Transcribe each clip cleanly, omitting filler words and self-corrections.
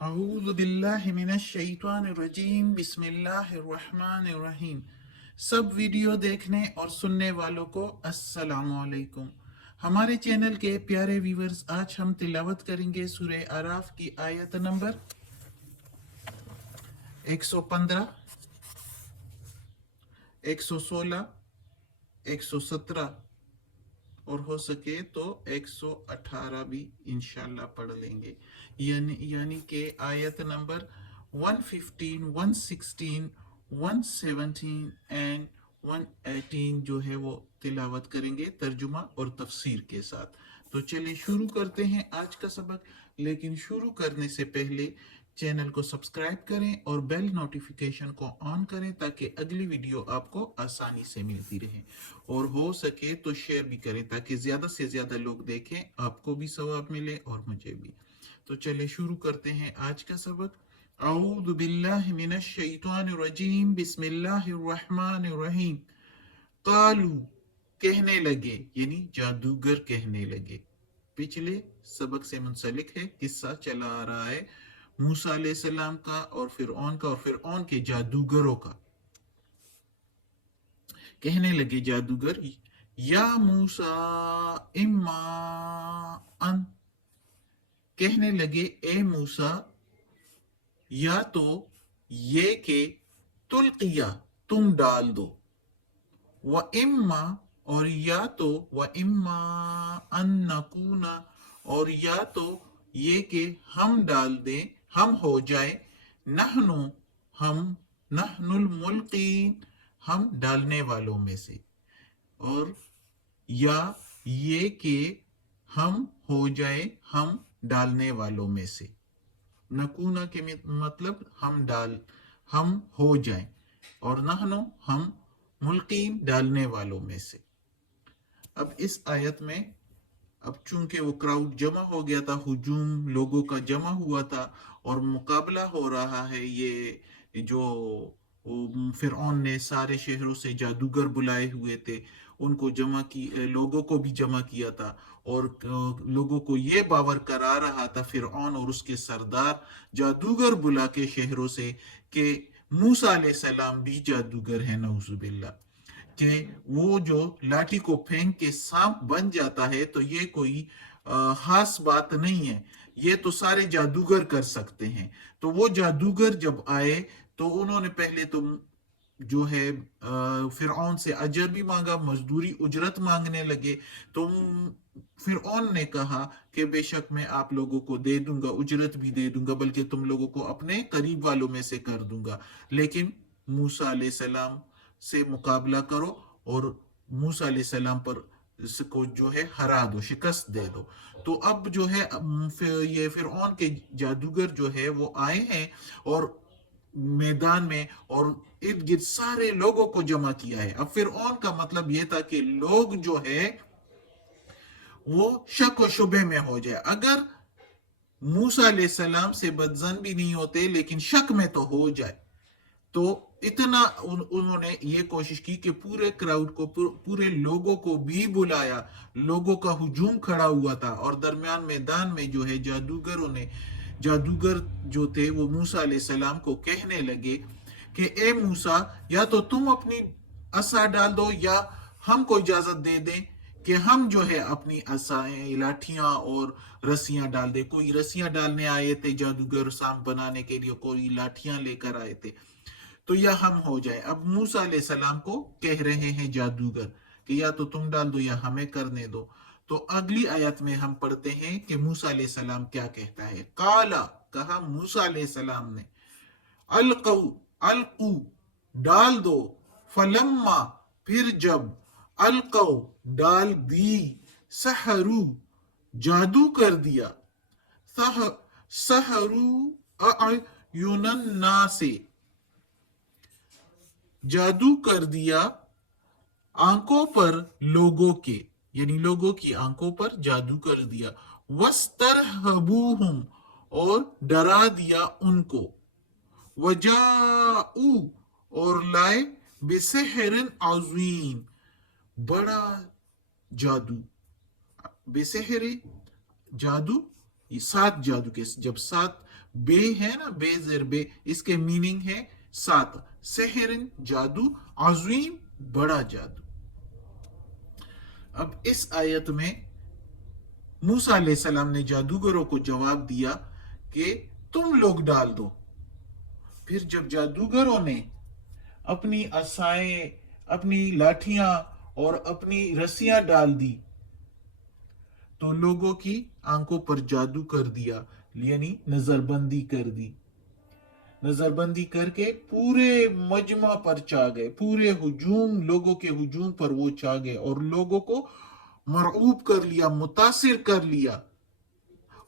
اعوذ باللہ من الشیطان الرجیم بسم اللہ الرحمن الرحیم۔ سب ویڈیو دیکھنے اور سننے والوں کو السلام علیکم۔ ہمارے چینل کے پیارے ویورز، آج ہم تلاوت کریں گے سورہ اعراف کی آیت نمبر 115، 116، 117 اور ہو سکے تو 118 بھی انشاءاللہ پڑھ لیں گے، یعنی کہ آیت نمبر 115، 116، 117 اینڈ 118 جو ہے وہ تلاوت کریں گے ترجمہ اور تفسیر کے ساتھ۔ تو چلیے شروع کرتے ہیں آج کا سبق، لیکن شروع کرنے سے پہلے چینل کو سبسکرائب کریں اور بیل نوٹیفیکیشن کو آن کریں تاکہ اگلی ویڈیو آپ کو آسانی سے ملتی رہے، اور ہو سکے تو شیئر بھی کریں تاکہ زیادہ سے زیادہ لوگ دیکھیں، آپ کو بھی ثواب ملے اور مجھے بھی۔ تو چلے شروع کرتے ہیں آج کا سبق۔ اعوذ باللہ من الشیطان الرجیم بسم اللہ الرحمن الرحیم۔ قالو کہنے لگے، یعنی جادوگر کہنے لگے۔ پچھلے سبق سے منسلک ہے، قصہ چلا آ رہا ہے موسیٰ علیہ السلام کا اور فرعون کے جادوگروں کا۔ کہنے لگے جادوگر، یا موسیٰ اما ان، کہنے لگے اے موسیٰ یا تو یہ کہ تلقیا تم ڈال دو، و اما اور یا تو و اما ان نکونا اور یا تو یہ کہ ہم ڈال دیں، ہم ہو جائے، نحن الملقین ہم ڈالنے والوں میں سے، اور یا یہ کہ ہم ہو جائے ہم ڈالنے والوں میں سے۔ نکونا کے مطلب ہم ہو جائیں، اور نحنو ہم ملقین ڈالنے والوں میں سے۔ اب اس آیت میں اب چونکہ وہ کراؤڈ جمع ہو گیا تھا، ہجوم لوگوں کا جمع ہوا تھا اور مقابلہ ہو رہا ہے، یہ جو فرعون نے سارے شہروں سے جادوگر بلائے ہوئے تھے ان کو جمع کی، لوگوں کو بھی جمع کیا تھا، اور لوگوں کو یہ باور کرا رہا تھا فرعون اور اس کے سردار جادوگر بلا کے شہروں سے کہ موسیٰ علیہ السلام بھی جادوگر ہیں، نعوذ باللہ، کہ وہ جو لاٹھی کو پھینک کے سانپ بن جاتا ہے تو یہ کوئی خاص بات نہیں ہے، یہ تو سارے جادوگر کر سکتے ہیں۔ تو وہ جادوگر جب آئے تو انہوں نے پہلے تو جو ہے فرعون سے اجر بھی مانگا، مزدوری اجرت مانگنے لگے، تو فرعون نے کہا کہ بے شک میں آپ لوگوں کو دے دوں گا، اجرت بھی دے دوں گا، بلکہ تم لوگوں کو اپنے قریب والوں میں سے کر دوں گا، لیکن موسیٰ علیہ السلام سے مقابلہ کرو اور موسیٰ علیہ السلام پر اس کو جو ہے ہرا دو، شکست دے دو۔ تو اب جو ہے یہ فرعون کے جادوگر جو ہے وہ آئے ہیں اور میدان میں اور ارد گرد سارے لوگوں کو جمع کیا ہے۔ اب فرعون کا مطلب یہ تھا کہ لوگ جو ہے وہ شک و شبے میں ہو جائے، اگر موسیٰ علیہ السلام سے بدظن بھی نہیں ہوتے لیکن شک میں تو ہو جائے۔ تو اتنا انہوں نے یہ کوشش کی کہ پورے کراؤڈ کو، پورے لوگوں کو بھی بلایا، لوگوں کا ہجوم کھڑا ہوا تھا، اور درمیان میدان میں جو ہے جادوگر جو تھے وہ موسیٰ علیہ السلام کو کہنے لگے کہ اے موسیٰ یا تو تم اپنی عصا ڈال دو یا ہم کو اجازت دے دیں کہ ہم جو ہے اپنی عصائیں، لاٹھیاں اور رسیاں ڈال دیں۔ کوئی رسیاں ڈالنے آئے تھے جادوگر سانپ بنانے کے لیے، کوئی لاٹھیاں لے کر آئے تھے، تو یا ہم ہو جائے۔ اب موسیٰ علیہ السلام کو کہہ رہے ہیں جادوگر کہ یا تو تم ڈال دو یا ہمیں کرنے دو۔ تو اگلی آیت میں ہم پڑھتے ہیں کہ موسیٰ علیہ السلام کیا کہتا ہے۔ قالا کہا موسیٰ علیہ السلام نے، القو ڈال دو، فلما پھر جب القو ڈال دی، سحرو جادو کر دیا، سحرو اعین الناس جادو کر دیا آنکھوں پر لوگوں کے، یعنی لوگوں کی آنکھوں پر جادو کر دیا، وَاسْتَرْهَبُوهُمْ اور ڈرا دیا ان کو، وَجَاءُوا اور لائے بِسِحْرٍ عَظِيمٍ بڑا جادو، بِسِحْرِ جادو، یہ 7 جادو کے، جب 7 بے ہے نا، بے زیر بے، اس کے میننگ ہے 7، سحر جادو، عظیم بڑا جادو۔ اب اس آیت میں موسیٰ علیہ السلام نے جادوگروں کو جواب دیا کہ تم لوگ ڈال دو۔ پھر جب جادوگروں نے اپنی عصائیں، اپنی لاٹھیاں اور اپنی رسیاں ڈال دی تو لوگوں کی آنکھوں پر جادو کر دیا، یعنی نظر بندی کر دی۔ نظر بندی کر کے پورے مجمع پر چھا گئے، پورے ہجوم، لوگوں کے ہجوم پر وہ چھا گئے اور لوگوں کو مرعوب کر لیا، متاثر کر لیا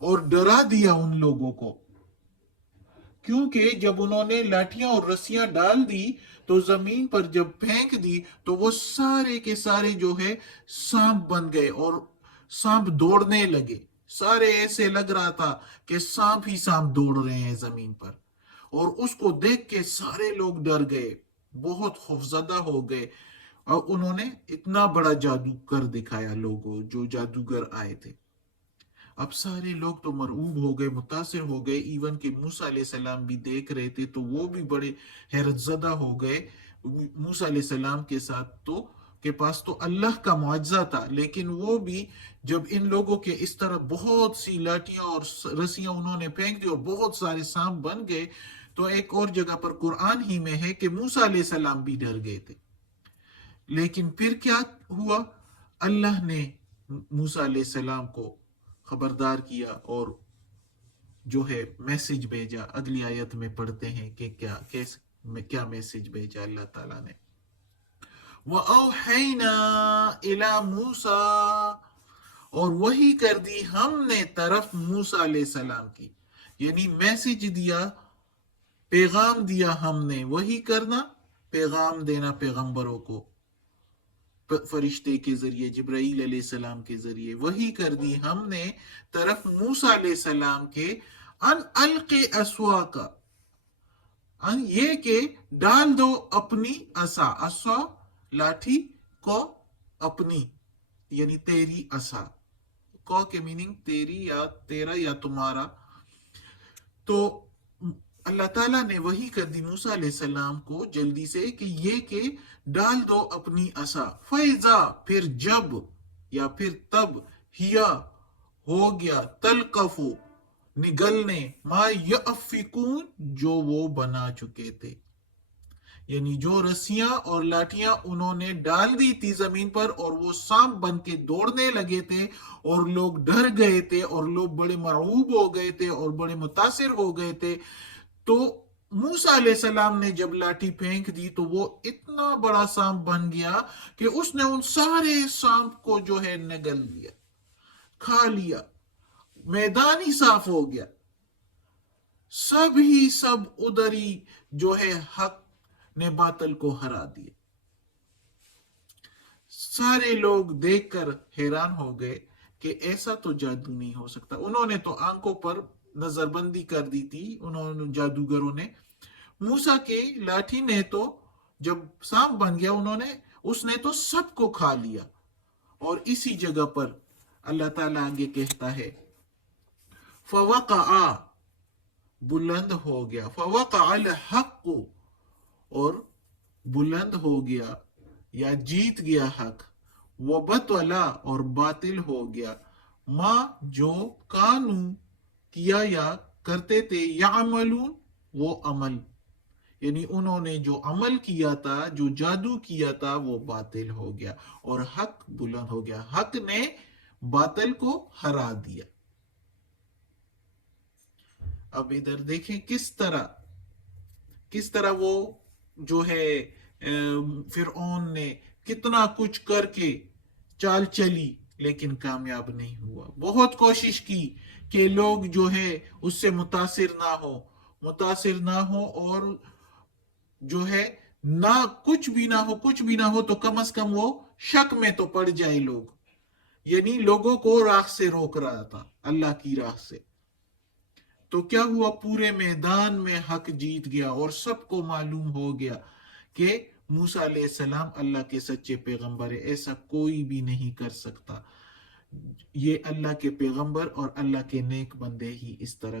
اور ڈرا دیا ان لوگوں کو۔ کیونکہ جب انہوں نے لاٹھیاں اور رسیاں ڈال دی تو زمین پر جب پھینک دی تو وہ سارے کے سارے جو ہے سانپ بن گئے اور سانپ دوڑنے لگے۔ سارے ایسے لگ رہا تھا کہ سانپ ہی سانپ دوڑ رہے ہیں زمین پر، اور اس کو دیکھ کے سارے لوگ ڈر گئے، بہت خوفزدہ ہو گئے، اور انہوں نے اتنا بڑا جادو کر دکھایا لوگوں جو جادوگر آئے تھے۔ اب سارے لوگ تو مرعوب ہو گئے، متاثر ہو گئے، ایون کہ موسیٰ علیہ السلام بھی دیکھ رہے تھے تو وہ بھی بڑے حیرت زدہ ہو گئے۔ موسیٰ علیہ السلام کے ساتھ کے پاس تو اللہ کا معجزہ تھا، لیکن وہ بھی جب ان لوگوں کے اس طرح بہت سی لاٹیاں اور رسیاں انہوں نے پھینک دی اور بہت سارے سانپ بن گئے، تو ایک اور جگہ پر قرآن ہی میں ہے کہ موسیٰ علیہ السلام بھی ڈر گئے تھے۔ لیکن پھر کیا ہوا؟ اللہ نے موسیٰ علیہ السلام کو خبردار کیا اور جو ہے میسج بھیجا۔ اگلی آیت میں پڑھتے ہیں کہ کیا میسج بھیجا اللہ تعالیٰ نے۔ وَأَوْحَيْنَا إِلَى مُوسَىٰ، اور وہی کر دی ہم نے طرف موسیٰ علیہ السلام کی، یعنی میسج دیا، پیغام دیا ہم نے۔ وہی کرنا، پیغام دینا پیغمبروں کو فرشتے کے ذریعے، جبرائیل علیہ السلام کے ذریعے۔ وہی کر دی ہم نے طرف موسیٰ علیہ السلام کے، ان القِ عصواک، ان یہ کہ ڈال دو اپنی عصا، عصا لاٹھی، کو اپنی یعنی تیری عصا، کو کے میننگ تیری یا تیرا یا تمہارا۔ تو اللہ تعالیٰ نے وحی کر دی موسیٰ علیہ السلام کو جلدی سے کہ یہ کہ ڈال دو اپنی عصا، فَإِذَا، پھر جب یا پھر تب، ہیا ہو گیا، تلقف نگلنے، ما یأفکون جو وہ بنا چکے تھے، یعنی جو رسیاں اور لاٹیاں انہوں نے ڈال دی تھی زمین پر اور وہ سانپ بن کے دوڑنے لگے تھے اور لوگ ڈر گئے تھے اور لوگ بڑے مرعوب ہو گئے تھے اور بڑے متاثر ہو گئے تھے، تو موسیٰ علیہ السلام نے جب لاٹھی پھینک دی تو وہ اتنا بڑا سانپ بن گیا کہ اس نے ان سارے سانپ کو جو ہے نگل لیا، کھا لیا، میدان ہی صاف ہو گیا، سب ہی سب ادھر ہی جو ہے حق نے باطل کو ہرا دیا۔ سارے لوگ دیکھ کر حیران ہو گئے کہ ایسا تو جادو نہیں ہو سکتا۔ انہوں نے تو آنکھوں پر نظر بندی کر دی تھی، انہوں نے جادوگروں نے۔ موسیٰ کے لاٹھی نے تو جب سانپ بن گیا، اس نے تو سب کو کھا لیا۔ اور اسی جگہ پر اللہ تعالیٰ آگے کہتا ہے فَوَقَعَ، بلند ہو گیا، فَوَقَعَ الْحَقُّ، اور بلند ہو گیا یا جیت گیا حق، وَبَطَلَ، اور باطل ہو گیا، ما جو کانو کیا یا کرتے تھے، یعملون وہ عمل، یعنی انہوں نے جو عمل کیا تھا، جو جادو کیا تھا، وہ باطل ہو گیا اور حق بلند ہو گیا، حق نے باطل کو ہرا دیا۔ اب ادھر دیکھیں کس طرح وہ جو ہے فرعون نے کتنا کچھ کر کے چال چلی لیکن کامیاب نہیں ہوا۔ بہت کوشش کی کہ لوگ جو ہے اس سے متاثر نہ ہو اور جو ہے نہ کچھ بھی نہ ہو تو کم از کم وہ شک میں تو پڑ جائے لوگ، یعنی لوگوں کو راہ سے روک رہا تھا، اللہ کی راہ سے۔ تو کیا ہوا؟ پورے میدان میں حق جیت گیا اور سب کو معلوم ہو گیا کہ موسیٰ علیہ السلام اللہ کے سچے پیغمبر ہے، ایسا کوئی بھی نہیں کر سکتا۔ یہ اللہ کے پیغمبر اور اللہ کے نیک بندے ہی اس طرح